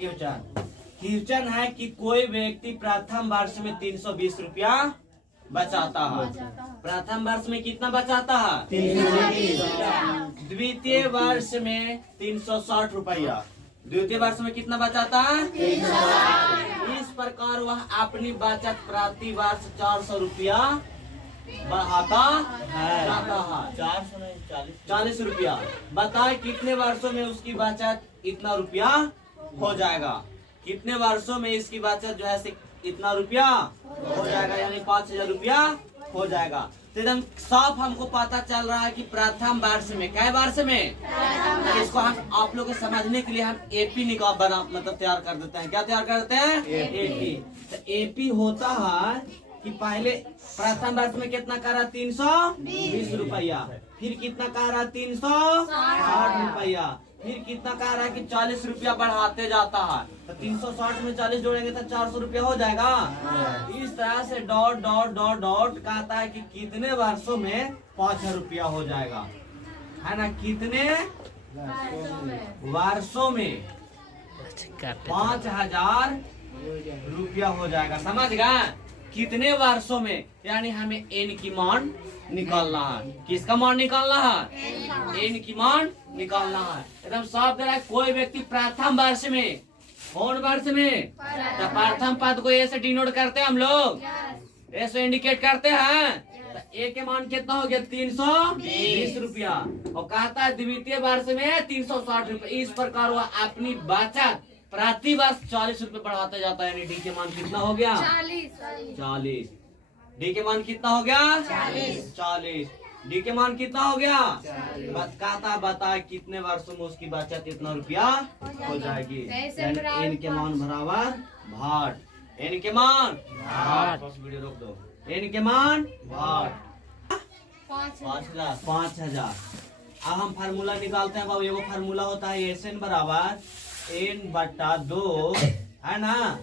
Question है कि कोई व्यक्ति प्रथम वर्ष में 320 रुपया बचाता है। प्रथम वर्ष में कितना बचाता है? 320। द्वितीय वर्ष में 360 रुपया। द्वितीय वर्ष में कितना बचाता है? 360। इस प्रकार वह अपनी बचत प्रति वर्ष 400 रुपया बढ़ाता जाता है। 40 रुपया। बताए कितने वर्षों में उसकी बचत इतना रुपया हो जाएगा? कितने वर्षों में इसकी बचत जो है इतना रुपया हो जाएगा, यानी 5000 रुपया हो जाएगा। तो एकदम साफ हमको पता चल रहा है कि प्रथम वर्ष में, क्या वर्ष में, इसको हम आप लोग को समझने के लिए हम एपी निकाल मतलब तैयार कर देते हैं। क्या तैयार करते हैं? एपी। तो एपी होता है कि पहले प्रथम वर्ष में कितना करा? 320 रुपया। फिर कितना करा? 360 रुपया। फिर कितना कह रहा है कि 40 रुपया बढ़ाते जाता है। तो 360 में 40 जोड़ेंगे तो 400 रुपया हो जाएगा। इस तरह से डॉट डॉट डॉट डॉट कहता है कि कितने वर्षों में 5000 रुपया हो जाएगा, है ना? कितने वर्षों में 5000 रुपया हो जाएगा। समझ गए? कितने वर्षों में, यानी हमें एन की मान निकालना है। किसका मान निकालना है? एन की मान निकालना है। एकदम साफ दे रहा है। कोई व्यक्ति प्रथम वर्ष में, कौन वर्ष में? तो प्रथम पद को ए से डिनोट करते हैं हम लोग, ए से इंडिकेट करते हैं। तो ए के मान कितना हो गया? 320 रुपया। और कहता है द्वितीय वर्ष में 360 रुपया। इस प्रकार वह अपनी बचत प्रति वर्ष 40 रुपए बढ़ाता जाता है। यानी डी के मान कितना हो गया? 40। डी के मान कितना हो गया? 40। डी के मान कितना हो गया? कहता बता कितने वर्षों में उसकी बचत इतना रुपया हो जाएगी। एन के मान बराबर भाट। एन के मान भाट। वीडियो रोक दो। एन के मान भाट 5000। अब हम फार्मूला निकालते हैं बाबू। ये वो फार्मूला होता है एस एन बराबर एन बटा 2, है ना,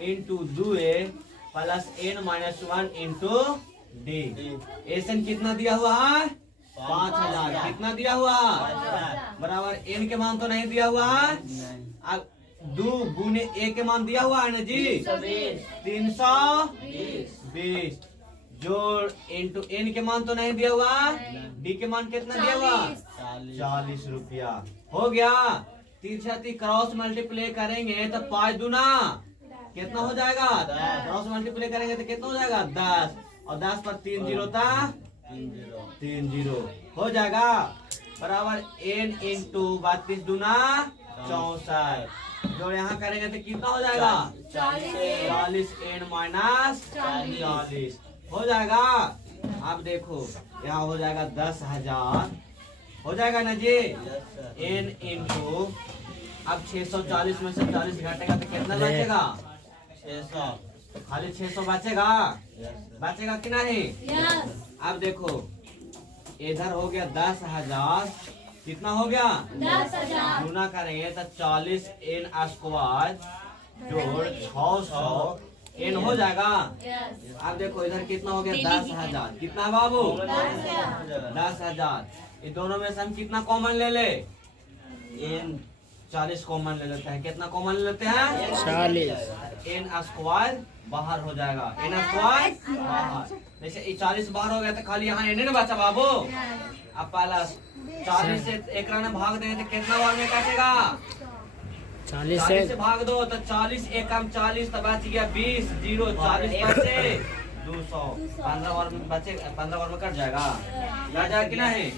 into 2a plus n minus 1 into D. N कितना दिया हुआ है? 5000। कितना दिया हुआ है? बराबर n के मान तो नहीं दिया हुआ है। अब 2 गुने a के मान दिया हुआ है ना जी, 320 जोड़ इंटू n के मान तो नहीं दिया हुआ। डी के मान कितना दिया हुआ? 40 रुपया। हो गया। तिरछा क्रॉस मल्टीप्लाई करेंगे तो 5 दूना कितना हो जाएगा? क्रॉस मल्टीप्लाई करेंगे तो कितना हो जाएगा? 10। और 10 पर 3 जीरो था, 3 जीरो हो जाएगा। बराबर n इंटू 32 दूना 64 जो यहाँ करेंगे तो कितना हो जाएगा? 40 n माइनस 40 हो जाएगा। अब देखो यहाँ हो जाएगा 10,000 हो जाएगा ना जी। n इंटू अब 640 में से 40 घटेगा तो कितना बचेगा? 600। खाली 600 बचेगा। बचेगा कि नहीं? अब देखो इधर हो गया 10,000। कितना हो गया? 10,000। गुना करेंगे तो 40 n स्क्वायर जोड़ 600 n हो जाएगा। अब देखो इधर कितना हो गया? 10,000। कितना है बाबू? 10,000। ये दोनों में से हम कितना कॉमन ले ले? n 40 कॉमन ले लेते हैं। कितना कॉमन ले लेते हैं? 40। n स्क्वायर बाहर हो जाएगा। n स्क्वायर बाहर। जैसे 40 बाहर हो गया तो खाली यहाँ n बचा बाबू। अब पहला 40 से एक में भाग देंगे तो कितना बार में काटेगा? 40 से भाग दो तो 40 एकम 40 तो बच गया 20। 0 40 बचे 200। 15 बार में बचे, 15 बार में कट जाएगा। कट जाएगा कि नहीं?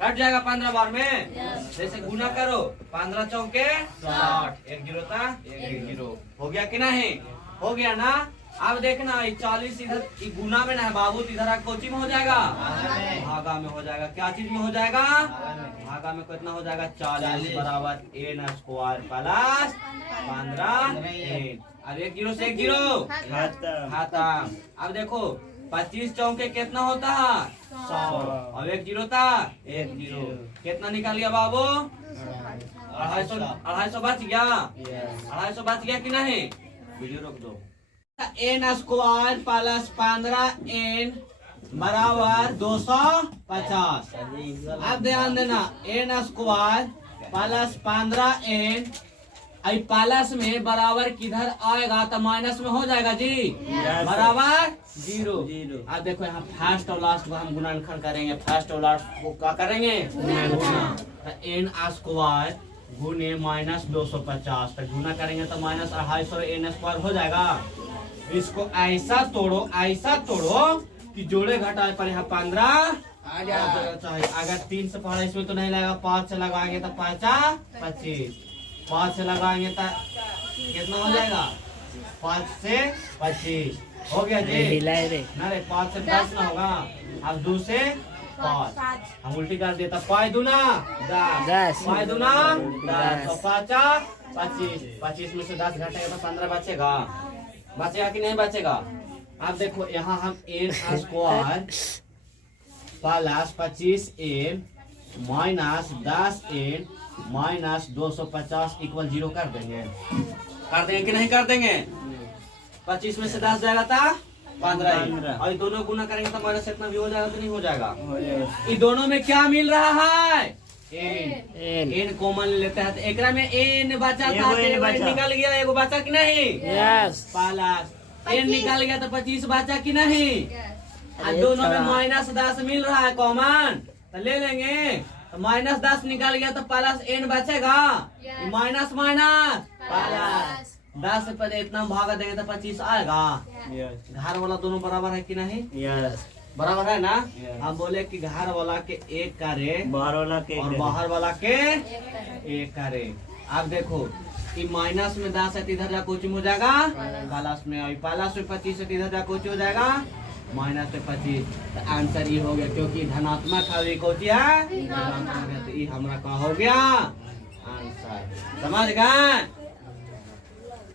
कट जाएगा 15 बार में। जैसे गुना करो 15 चौके 60। 1 जीरो था, 1 जीरो हो गया कि नहीं? हो गया ना। अब देखना 40 इधर गुना में ना है बाबू, इधर कोची में हो जाएगा? भागा में हो जाएगा। क्या चीज में हो जाएगा? भागा में कितना हो जाएगा? 40 बराबर n स्क्वायर प्लस 15 n। अब 1 जीरो से 1 जीरो खत्म। अब देखो 25 चौके कितना होता है? 100। और 1 जीरो था, 1 जीरो। कितना निकाल लिया बाबू? 250 बच गया। 250 बच गया कि नहीं? वीडियो रोक दो। n स्क्वायर प्लस 15 n बराबर 250। अब ध्यान देना n स्क्वायर प्लस 15 n आई प्लस में बराबर किधर आएगा तो माइनस में हो जाएगा जी। बराबर 0। अब देखो यहाँ फर्स्ट और लास्ट को हम गुणनखंड करेंगे। फर्स्ट और लास्ट को क्या करेंगे? गुना। तो n स्क्वायर गुने माइनस 250 तक गुना करेंगे तो माइनस 250 n स्क्वायर हो जाएगा। इसको ऐसा तोड़ो कि जोड़े घटाए पर यहाँ 15 आ जाए। अगर 3 से पढ़ा इसमें तो नहीं लगेगा, 5 से लगाएंगे तो 5 25, 5 से लगाएंगे तो कितना हो जाएगा? 5 से 25 हो गया जी। नहीं 5 से 10 ना होगा। अब 2 से 5 हम उल्टी कर देता। 5 दूना 10, 5 दूना 10, तो 5 25, 25 में से 10 घटेगा तो 15 बचेगा। बचेगा कि नहीं बचेगा? अब देखो यहाँ हम n square plus 25n minus 10n minus 250 equal 0 कर देंगे कि नहीं कर देंगे? 25 में से 10 जाएगा था 15 और दोनों गुना करेंगे तो माइनस इतना भी हो जाएगा तो नहीं हो जाएगा? इन दोनों में क्या मिल रहा है? n कॉमन लेते हैं तो एक में n बचा था, निकल गया, एगो बचा कि नहीं? प्लस n निकल गया तो 25 बचा कि नहीं? दोनों में माइनस 10 मिल रहा है कॉमन तो ले लेंगे। तो माइनस 10 निकल गया तो प्लस n बचेगा। माइनस माइनस प्लस 10 पर इतना भाग देंगे तो 25 आएगा। घर वाला दोनों बराबर है कि नहीं? बराबर है ना? हम बोले कि घर वाला के 1 करे बाहर वाला के और बाहर वाला के 1 करे। अब देखो कि माइनस में 10 है इधर जा कोची हो जाएगा प्लस में, और प्लस में 25 है इधर जा कोची हो जाएगा माइनस में 25। तो आंसर ये हो गया, क्योंकि धनात्मक है कोची है धनात्मक है, तो ये हमारा का हो गया आंसर। समझ गए?